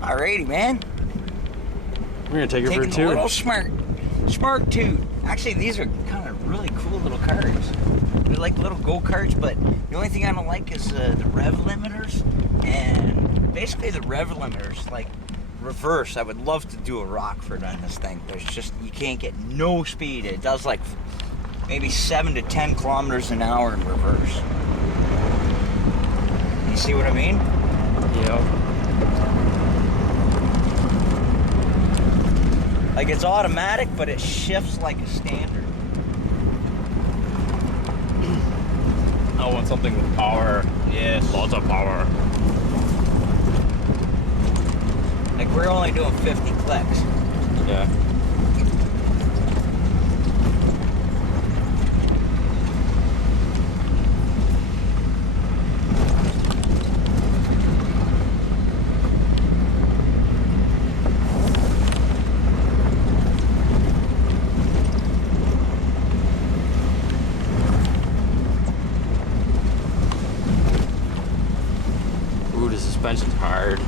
Alrighty, man. We're gonna take it for a Taking a tour. little smart toot. Actually, these are kind of really cool little cars. They're like little go-karts, but the only thing I don't like is the rev limiters. And basically the rev limiters, like reverse. I would love to do a Rockford on this thing. There's just, you can't get no speed. It does like maybe 7 to 10 kilometers an hour in reverse. You see what I mean? Yeah. Like it's automatic, but it shifts like a standard. I want something with power. Yes. Lots of power. Like we're only doing 50 clicks. Yeah. Ooh, the suspension's hard.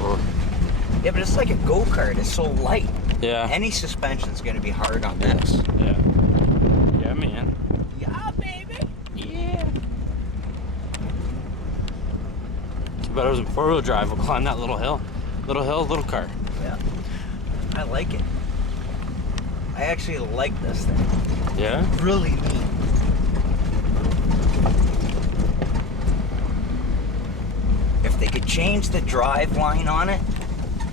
Oh. Yeah, but it's like a go-kart. It's so light. Yeah. Any suspension's gonna be hard on this. Yeah. Yeah, man. Yeah, baby. Yeah. Too bad I was in four-wheel drive. We'll climb that little hill. Little hill, little car. Yeah. I like it. I actually like this thing. Yeah? Really neat. If they could change the drive line on it,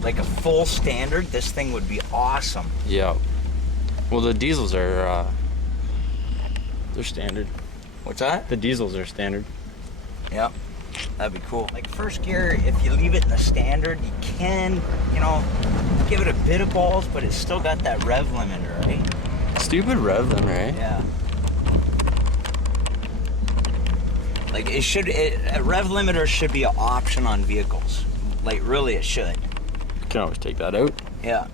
like a full standard, this thing would be awesome. Yeah. Well, the diesels are, they're standard. What's that? The diesels are standard. Yeah, that'd be cool. Like first gear, if you leave it in the standard, you can, you know, give it a bit of balls, but it's still got that rev limiter, right? Stupid rev then, right? Yeah. Like it should, a rev limiter should be an option on vehicles. Like really it should. You can always take that out. Yeah.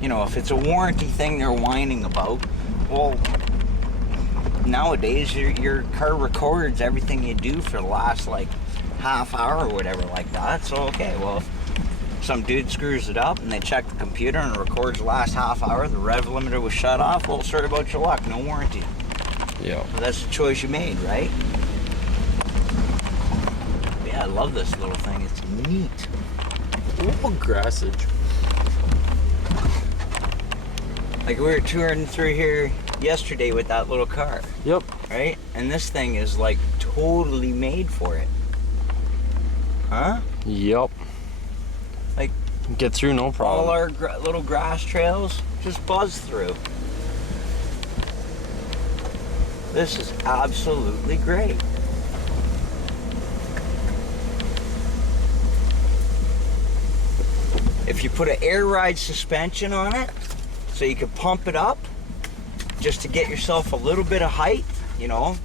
You know, if it's a warranty thing they're whining about, well, nowadays your car records everything you do for the last like half hour or whatever like that. So okay, well if some dude screws it up and they check the computer and it records the last half hour, the rev limiter was shut off, well sorry about your luck, no warranty. Yeah. So that's the choice you made, right? Yeah, I love this little thing. It's neat. Ooh, grassage. Like we were touring through here yesterday with that little car, Yep. right? And this thing is like totally made for it. Huh? Yep. Like Get through no problem. all our little grass trails just buzz through. This is absolutely great. If you put an air ride suspension on it, so you could pump it up, just to get yourself a little bit of height, you know,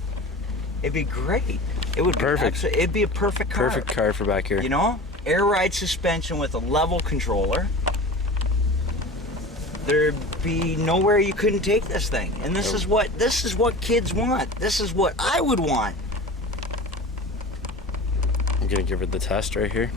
it'd be great. It would be Perfect. It'd be a perfect car. Perfect car for back here. You know, air ride suspension with a level controller. There'd be nowhere you couldn't take this thing. And this is what kids want. This is what I would want. I'm gonna give her the test right here.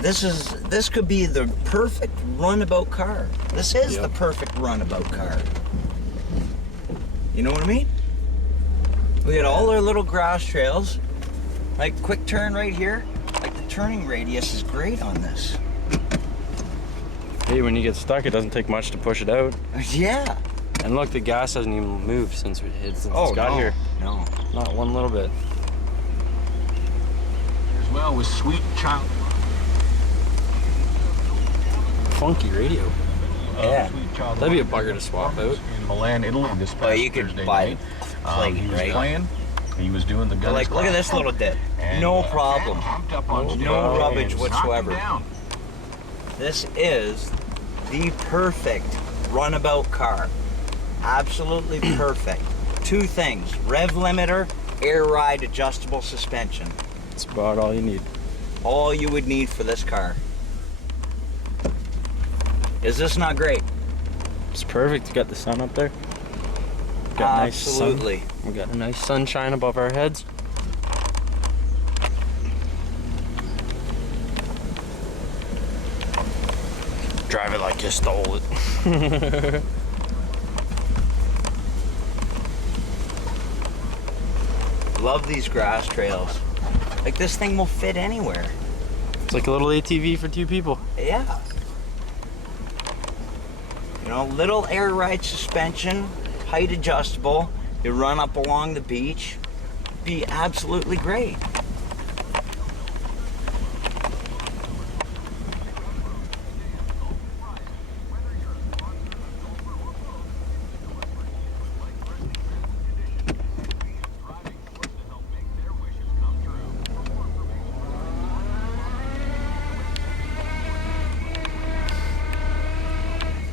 This could be the perfect runabout car. This is Yep. the perfect runabout car. You know what I mean? We got all our little grass trails. Like quick turn right here. Like the turning radius is great on this. Hey, when you get stuck, it doesn't take much to push it out. Yeah. And look, the gas hasn't even moved since it's Oh, got no. here. No. Not one little bit. As well with sweet child. Funky radio. Yeah. That'd be a bugger to swap out. In Milan, Italy this past Well, you could Thursday buy night. a plate, He was right? playing. He was doing the But guns. like, look at this little dip. No problem. No rubbish whatsoever. This is the perfect runabout car. Absolutely perfect. Two things: rev limiter, air ride adjustable suspension. That's about all you need. All you would need for this car. Is this not great? It's perfect. You got the sun up there. Got Absolutely. Nice sun. We got a nice sunshine above our heads. Drive it like you stole it. Love these grass trails. Like, this thing will fit anywhere. It's like a little ATV for two people. Yeah. You know, little air ride suspension, height adjustable. You run up along the beach. Be absolutely great.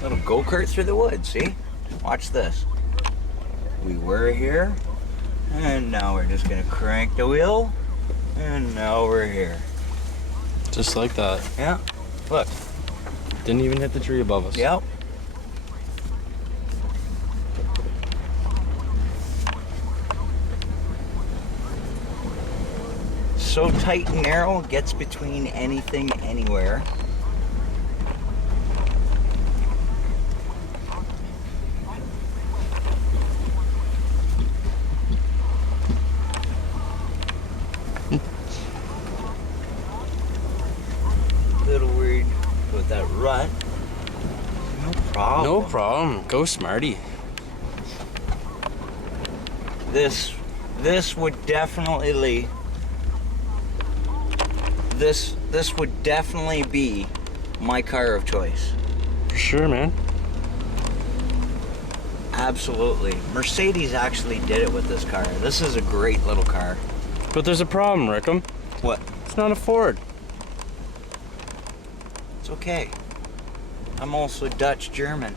Little go-kart through the woods, see? Watch this. We were here, and now we're just gonna crank the wheel, and now we're here. Just like that. Yeah, look. Didn't even hit the tree above us. Yep. So tight and narrow, it gets between anything, anywhere. Little worried about that rut. No problem. No problem. Go Smarty. This would definitely this would definitely be my car of choice. For sure, man. Absolutely. Mercedes actually did it with this car. This is a great little car. But there's a problem, Rickham. What? It's not a Ford. It's okay. I'm also Dutch German.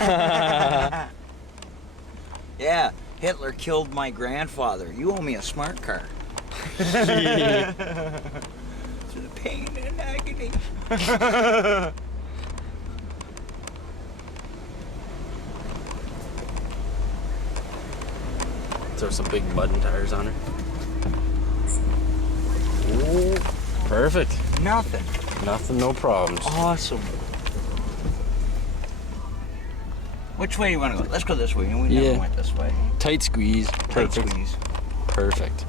Yeah, Hitler killed my grandfather. You owe me a smart car. Through the pain and agony. Throw some big mud and tires on her. Ooh, perfect. Nothing. Nothing, no problems. Awesome. Which way do you want to go? Let's go this way. We Yeah. never went this way. Tight squeeze. Tight Perfect. squeeze. Perfect.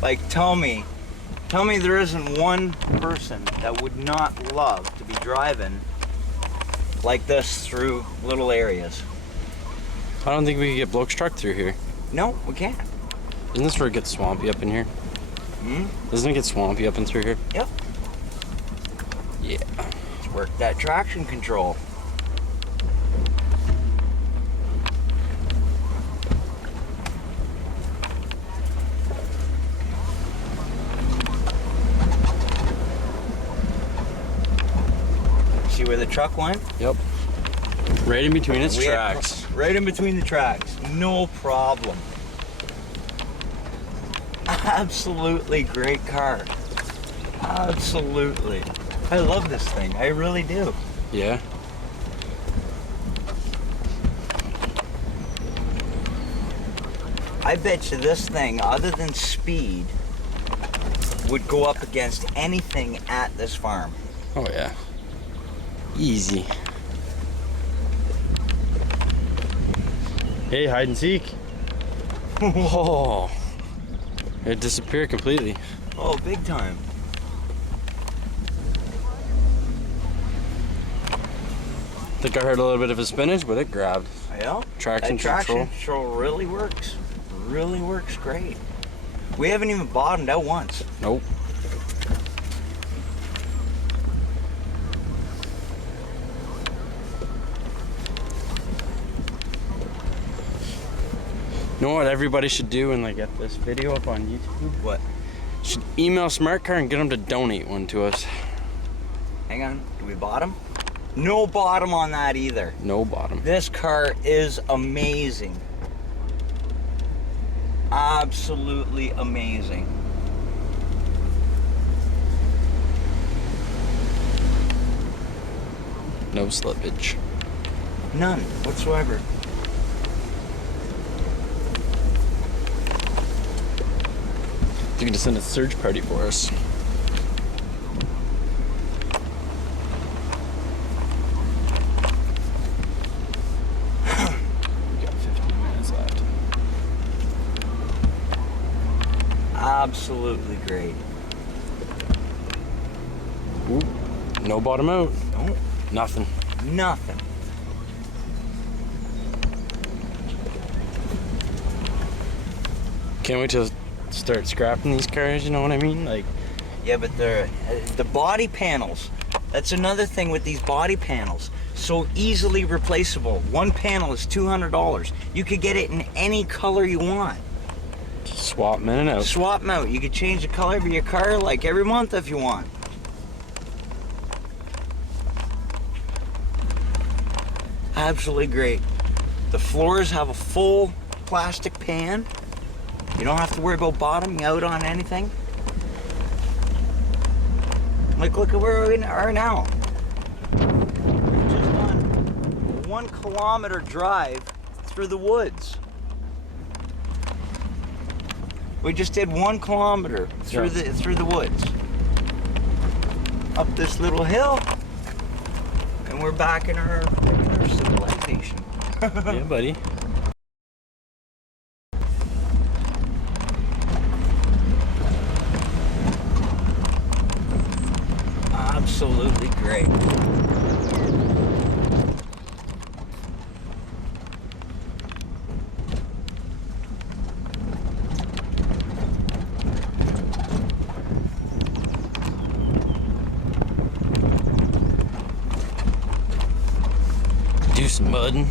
Like, tell me there isn't one person that would not love to be driving like this through little areas. I don't think we could get Bloke's truck through here. No, we can't. Isn't this where it gets swampy up in here? Hmm? Doesn't it get swampy up and through here? Yep. Yeah. Let's work that traction control. See where the truck went? Yep. Right in between its We have- tracks. Right in between the tracks. No problem. Absolutely great car. Absolutely. I love this thing. I really do. Yeah. I bet you this thing, other than speed, would go up against anything at this farm. Oh yeah. Easy. Hey, hide and seek. Oh. It disappeared completely. Oh, big time. Think I heard a little bit of a spinach, but it grabbed. Yeah. Traction That traction control. control really works. Really works great. We haven't even bottomed out once. Nope. You know what everybody should do when they get this video up on YouTube? What? Should email SmartCar and get them to donate one to us. Hang on. Do we bottom? No bottom on that either. No bottom. This car is amazing. Absolutely amazing. No slippage. None whatsoever. They're gonna send a search party for us. We got 15 minutes left. Absolutely great. Ooh, no bottom out. No, Nothing. nothing. Can't wait to start scrapping these cars, you know what I mean? Like, Yeah, but the body panels, that's another thing with these body panels. So easily replaceable. One panel is $200. You could get it in any color you want. swap them in and out. Swap them out. You could change the color of your car like every month if you want. Absolutely great. The floors have a full plastic pan. You don't have to worry about bottoming out on anything. Like, look at where we are now. Just on a 1 kilometer drive through the woods. We just did 1 kilometer through the woods. Up this little hill, and we're back in our regular civilization. Yeah, buddy. Absolutely great. Do some mudding.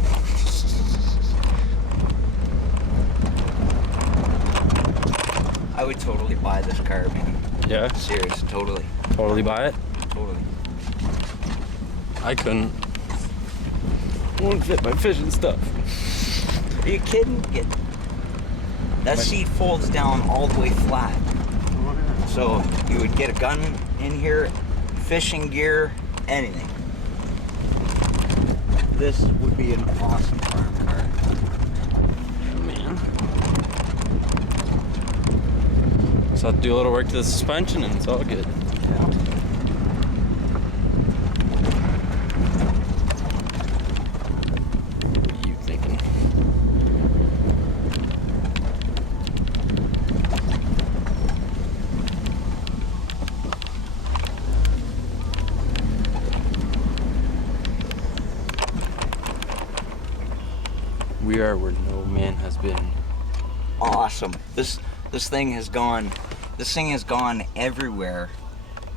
I would totally buy this car, man. Yeah, Serious, totally. totally buy it. Totally. I couldn't. Won't fit my fishing stuff. Are you kidding? That seat folds down all the way flat. So you would get a gun in here, fishing gear, anything. This would be an awesome farm car. Man. So I'll do a little work to the suspension and it's all good. Yeah. What are you thinking? We are where no man has been. Awesome. This thing has gone everywhere.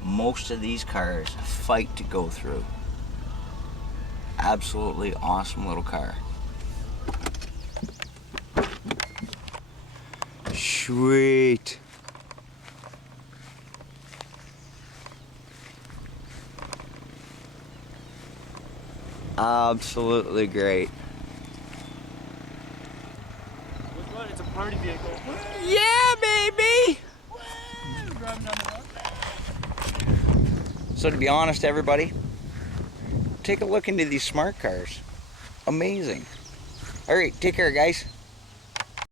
Most of these cars fight to go through. Absolutely awesome little car. Sweet. Absolutely great. It's a party vehicle. Yeah, baby! So to be honest, everybody, take a look into these smart cars. Amazing. All right, take care, guys.